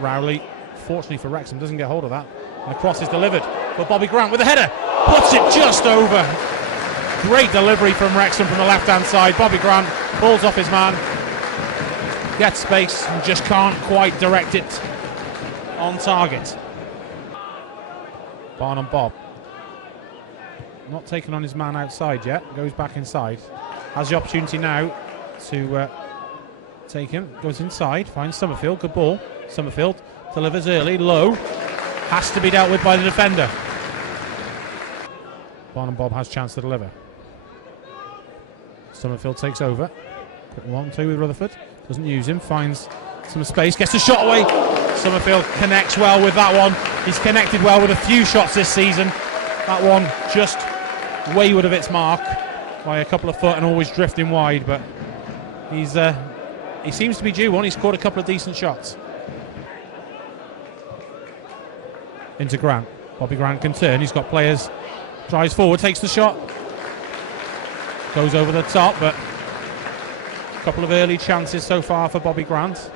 Rowley, fortunately for Wrexham, doesn't get hold of that. And the cross is delivered for Bobby Grant with a header. Puts it just over. Great delivery from Wrexham from the left-hand side. Bobby Grant pulls off his man, gets space and just can't quite direct it on target. Barnum Bob. Not taking on his man outside yet. Goes back inside. Has the opportunity now to take him. Goes inside. Finds Summerfield. Good ball. Summerfield delivers early. Low. Has to be dealt with by the defender. Barnum Bob has chance to deliver. Summerfield takes over. Quick 1-2 with Rutherford. Doesn't use him. Finds some space. Gets a shot away. Summerfield connects well with that one. He's connected well with a few shots this season. That one just wayward of its mark by a couple of foot and always drifting wide, but he seems to be due one. He's scored a couple of decent shots. Into Grant. Bobby Grant can turn. He's got players. Drives forward, takes the shot. Goes over the top, but a couple of early chances so far for Bobby Grant.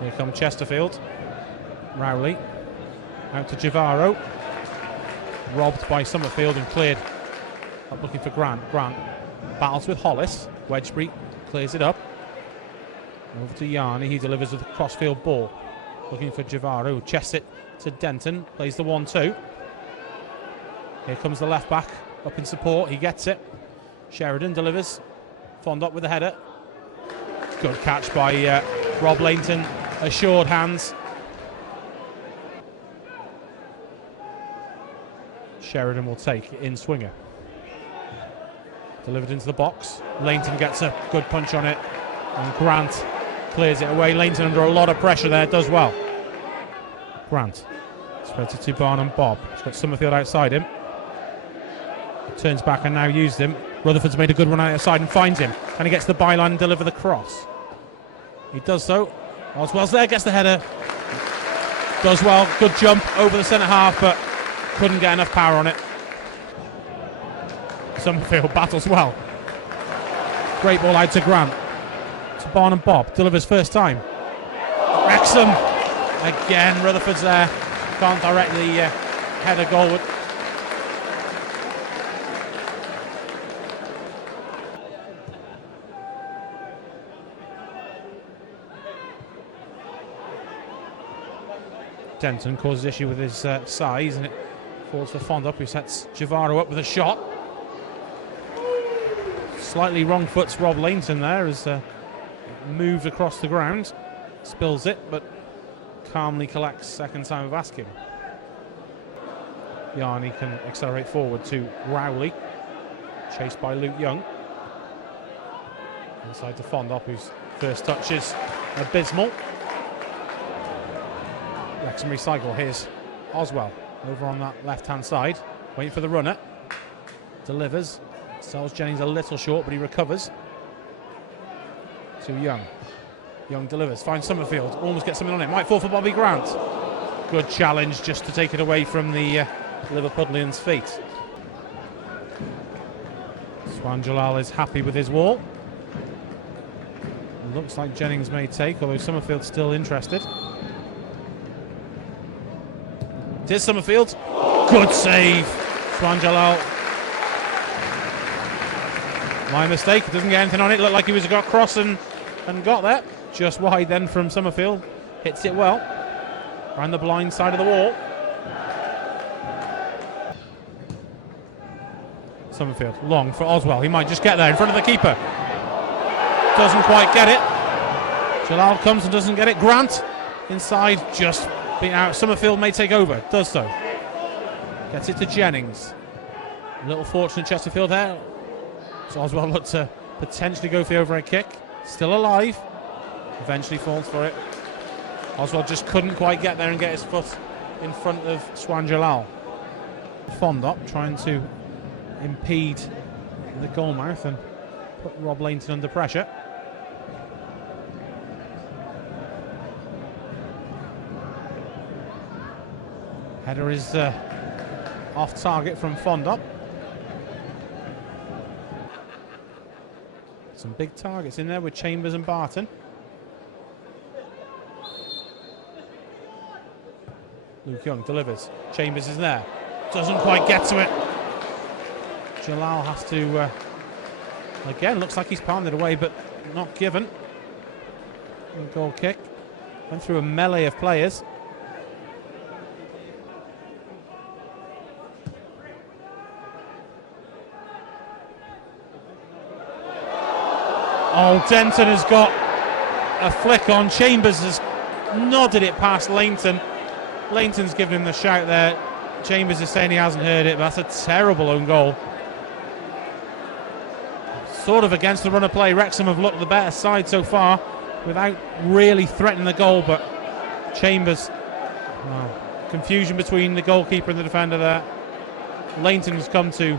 Here comes Chesterfield. Rowley. Out to Javaro. Robbed by Summerfield and cleared. Up looking for Grant. Grant battles with Hollis. Wedgbury clears it up. Over to Yarney. He delivers a crossfield ball. Looking for Javaro. Chests it to Denton. Plays the 1-2. Here comes the left back. Up in support. He gets it. Sheridan delivers. Fondop with the header. Good catch by Rob Lainton. Assured hands. Sheridan will take in swinger. Delivered into the box. Lainton gets a good punch on it. And Grant clears it away. Lainton under a lot of pressure there. Does well. Grant. Spreads it to Barnum Bob. He's got Summerfield outside him. Turns back and now used him. Rutherford's made a good run outside and finds him. And he gets the byline and deliver the cross. He does so. Oswell's there, gets the header. Does well. Good jump over the centre half, but couldn't get enough power on it. Summerfield battles well. Great ball out to Grant. To Barnum Bob. Delivers first time. Wrexham. Again, Rutherford's there. Can't direct the header goalward. Denton causes issue with his size and it falls for Fondop, who sets Javaro up with a shot. Slightly wrong foots Rob Lainton there as moved across the ground. Spills it, but calmly collects second time of asking. Yarney can accelerate forward to Rowley. Chased by Luke Young. Inside to Fondop, whose first touch is abysmal. Wrexham recycle. Here's Oswell over on that left-hand side, waiting for the runner. Delivers. Sells Jennings a little short, but he recovers. To Young. Young delivers. Finds Summerfield. Almost gets something on it. Might fall for Bobby Grant. Good challenge just to take it away from the Liverpudlians' feet. Swan Jalal is happy with his wall. Looks like Jennings may take, although Summerfield's still interested. It is Summerfield. Good save. Swan Jalal. My mistake. Doesn't get anything on it. Looked like he was got across and got there. Just wide then from Summerfield. Hits it well. Around the blind side of the wall. Summerfield. Long for Oswell. He might just get there in front of the keeper. Doesn't quite get it. Jalal comes and doesn't get it. Grant inside, just beat out. Summerfield may take over. Does so. Gets it to Jennings. A little fortunate Chesterfield there. So Oswell looked to potentially go for the overhead kick. Still alive. Eventually falls for it. Oswell just couldn't quite get there and get his foot in front of Swan Jalal. Fondop trying to impede the goalmouth and put Rob Lainton under pressure. Header is off target from Fondop. Some big targets in there with Chambers and Barton. Luke Young delivers. Chambers is there. Doesn't quite get to it. Jalal has to, again, looks like he's palmed it away, but not given. A goal kick. Went through a melee of players. Oh, Denton has got a flick on. Chambers has nodded it past Lainton. Lainton's given him the shout there. Chambers is saying he hasn't heard it, but that's a terrible own goal. Sort of against the run of play. Wrexham have looked the better side so far without really threatening the goal, but Chambers, confusion between the goalkeeper and the defender there. Lainton has come to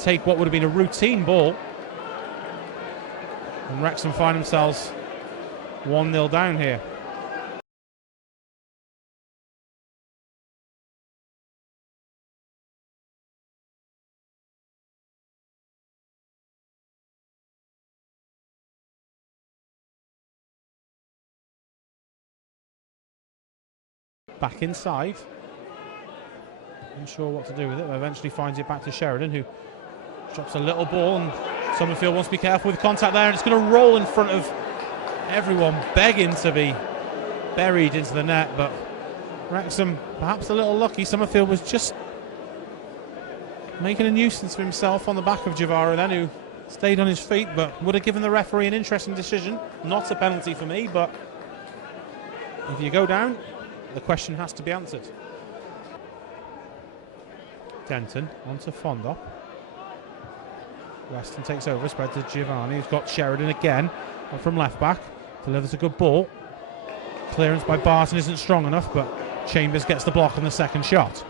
take what would have been a routine ball, and Wrexham find themselves 1-0 down here. Back inside. Unsure what to do with it, but eventually finds it back to Sheridan, who drops a little ball, and Summerfield wants to be careful with contact there, and it's going to roll in front of everyone, begging to be buried into the net, but Wrexham perhaps a little lucky. Summerfield was just making a nuisance of himself on the back of Javara then, who stayed on his feet, but would have given the referee an interesting decision. Not a penalty for me, but if you go down, the question has to be answered. Denton onto Fondop. Weston takes over, spread to Giovanni, who's got Sheridan again from left back. Delivers a good ball. Clearance by Barton isn't strong enough, but Chambers gets the block on the second shot.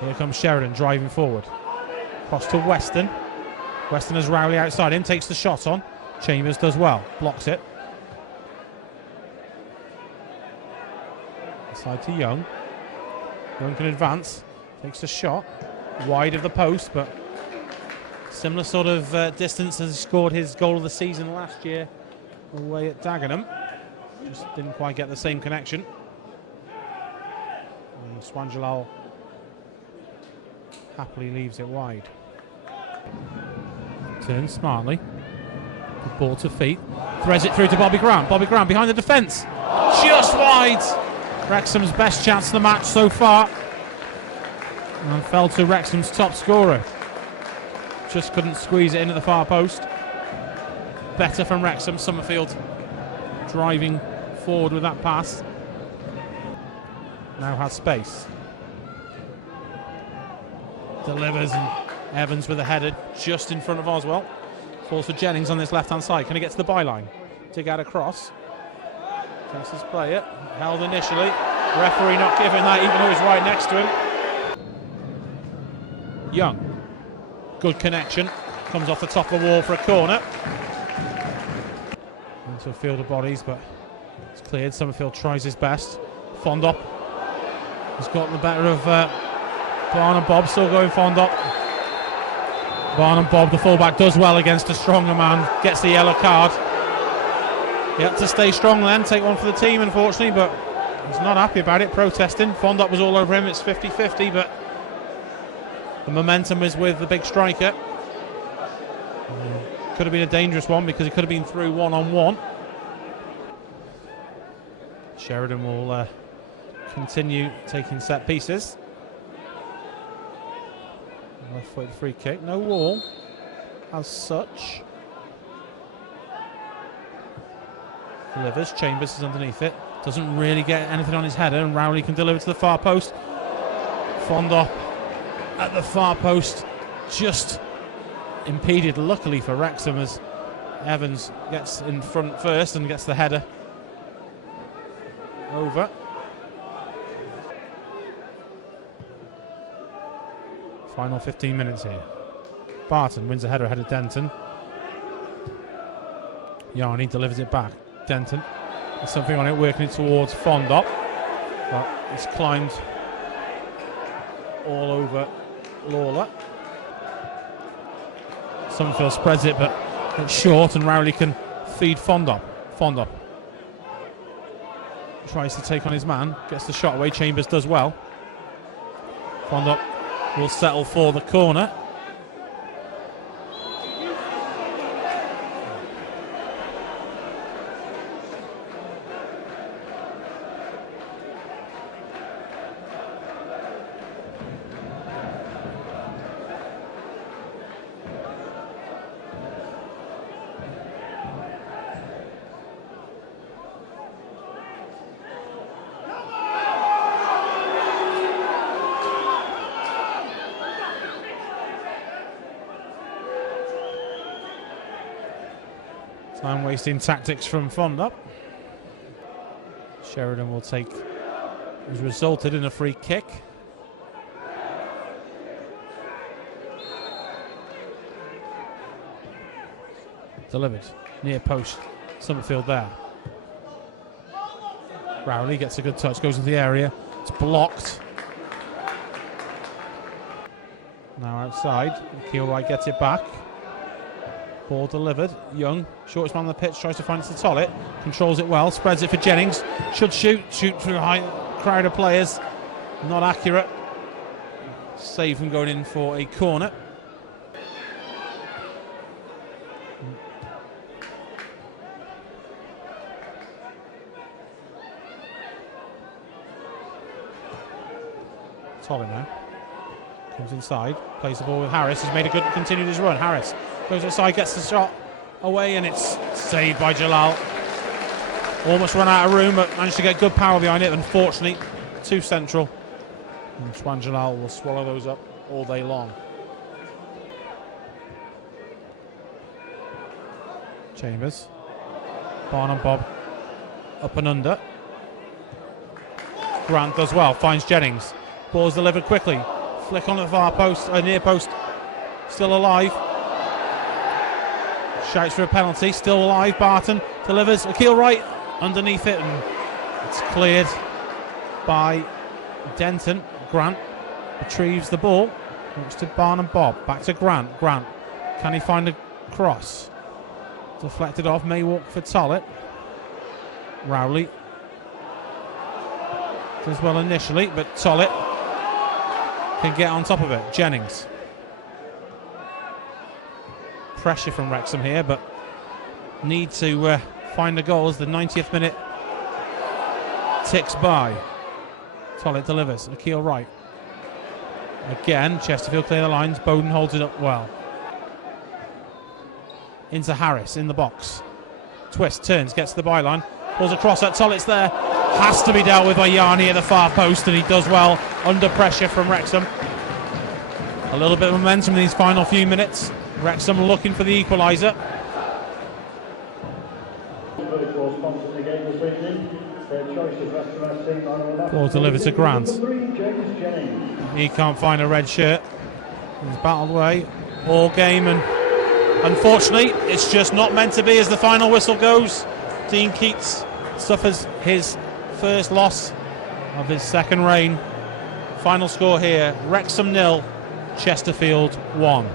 Here comes Sheridan driving forward. Cross to Weston. Weston has Rowley outside him, takes the shot on. Chambers does well, blocks it. Side to Young. Young can advance, takes a shot wide of the post, but similar sort of distance as he scored his goal of the season last year away at Dagenham. Just didn't quite get the same connection. And Swanjalal happily leaves it wide. Turns smartly. The ball to feet. Threads it through to Bobby Grant. Bobby Grant behind the defence. Just wide. Wrexham's best chance of the match so far. And fell to Wrexham's top scorer. Just couldn't squeeze it into the far post. Better from Wrexham. Summerfield driving forward with that pass. Now has space. Delivers, and Evans with a header just in front of Oswell. Falls for Jennings on this left-hand side. Can he get to the byline? Dig out across. Takes his play it. Held initially. Referee not giving that, even though he's right next to him. Young. Good connection. Comes off the top of the wall for a corner. Into a field of bodies, but it's cleared. Summerfield tries his best. Fondop has got the better of Barnum Bob. Still going Fondop. Barnum Bob, the fullback, does well against a stronger man. Gets the yellow card. He had to stay strong then, take one for the team unfortunately, but he's not happy about it, protesting. Fondop was all over him. It's 50-50, but the momentum is with the big striker. Could have been a dangerous one because he could have been through one-on-one. Sheridan will continue taking set pieces. Left foot free kick, no wall as such. Delivers, Chambers is underneath it. Doesn't really get anything on his header, and Rowley can deliver to the far post. Fondop at the far post, just impeded luckily for Wrexham as Evans gets in front first and gets the header over. Final 15 minutes here. Barton wins a header ahead of Denton. Yarni delivers it back. Denton, there's something on it, working it towards Fondop, but it's climbed all over Lawler. Summerfield spreads it, but it's short, and Rowley can feed Fondop. Fondop tries to take on his man, gets the shot away. Chambers does well. Fondop will settle for the corner. Time wasting tactics from Fondop. Sheridan will take, has resulted in a free kick. Delivered near post. Summerfield there. Rowley gets a good touch, goes into the area. It's blocked. Now outside. Keelwright gets it back. Ball delivered. Young, shortest man on the pitch, tries to find it to Tollett. Controls it well, spreads it for Jennings. Should shoot through a high crowd of players. Not accurate. Save from going in for a corner. Tollett now. Comes inside, plays the ball with Harris. He's made a good, continued his run. Harris goes inside, gets the shot away, and it's saved by Jalal. Almost run out of room, but managed to get good power behind it. Unfortunately, too central. And Swan Jalal will swallow those up all day long. Chambers. Barnum Bob up and under. Grant does well, finds Jennings. Ball's delivered quickly. Flick on the far post, near post. Still alive. Shouts for a penalty, still alive. Barton delivers. Keelwright underneath it, and it's cleared by Denton. Grant retrieves the ball. Looks to Barnum Bob. Back to Grant. Grant, can he find a cross? Deflected off. May walk for Tollett. Rowley does well initially, but Tollett can get on top of it. Jennings. Pressure from Wrexham here, but need to find the goal as the 90th minute ticks by. Tollett delivers. Keelwright. Again, Chesterfield clear the lines. Bowden holds it up well. Into Harris in the box. Twist, turns, gets to the byline. Pulls across at Tollett's there. Has to be dealt with by Yarni at the far post, and he does well under pressure from Wrexham. A little bit of momentum in these final few minutes. Wrexham looking for the equaliser. Ball delivered to Grant. He can't find a red shirt. He's battled away all game, and unfortunately it's just not meant to be as the final whistle goes. Dean Keats suffers his first loss of his second reign. Final score here, Wrexham 0, Chesterfield 1.